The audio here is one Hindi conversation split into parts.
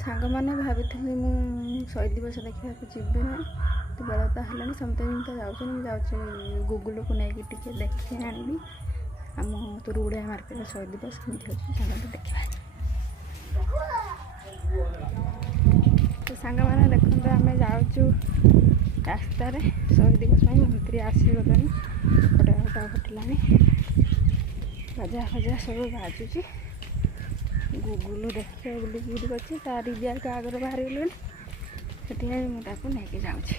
सांग मैंने भाभी शहीद दिवस देखा जीवे ना तो बेला तो है समस्त तो जाऊँ गुगुल को लेकिन टे देखी आनी आम तुरुड़िया मार्केट शहीद दिवस कमी हो देखा तो सांग मैंने देखते आम जाऊँ रास्त शहीद दिवस मंत्री आसीगले फटा फटा फुटला गजा फजा सब बाजुची गुगुल देखिए बुलिक अच्छे तार रिजल्ट आगर बाहर गले से मुझे नहीं जाऊँगी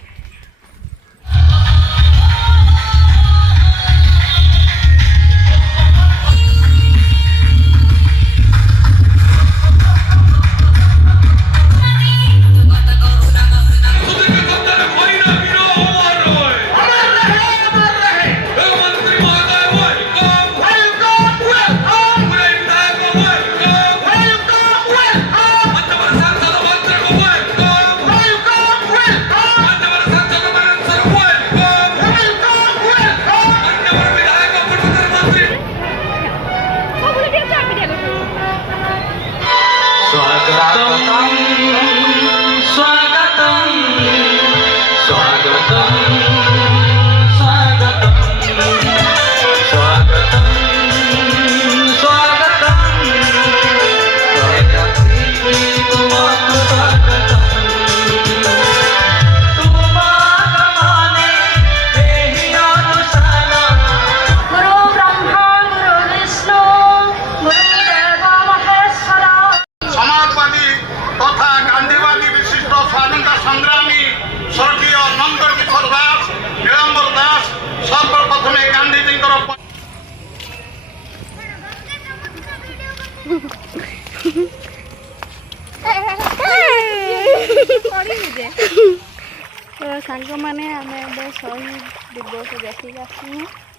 तो सांग मैंने आम शहीद दिवस देखिक आसू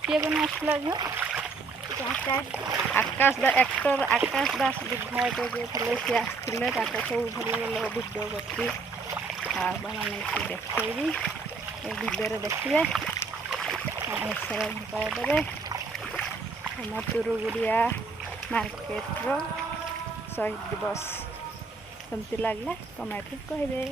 किए कौन आसला झ आकाश एक्टर आकाश दास विधायक जो थे सी आसते सब भल भल भिडियो कर देखी भिडियो देखिए सारा भलपाइबे आम तुरुगुड़िया मार्केट शहीद दिवस कमती लगला कमेंट कहे।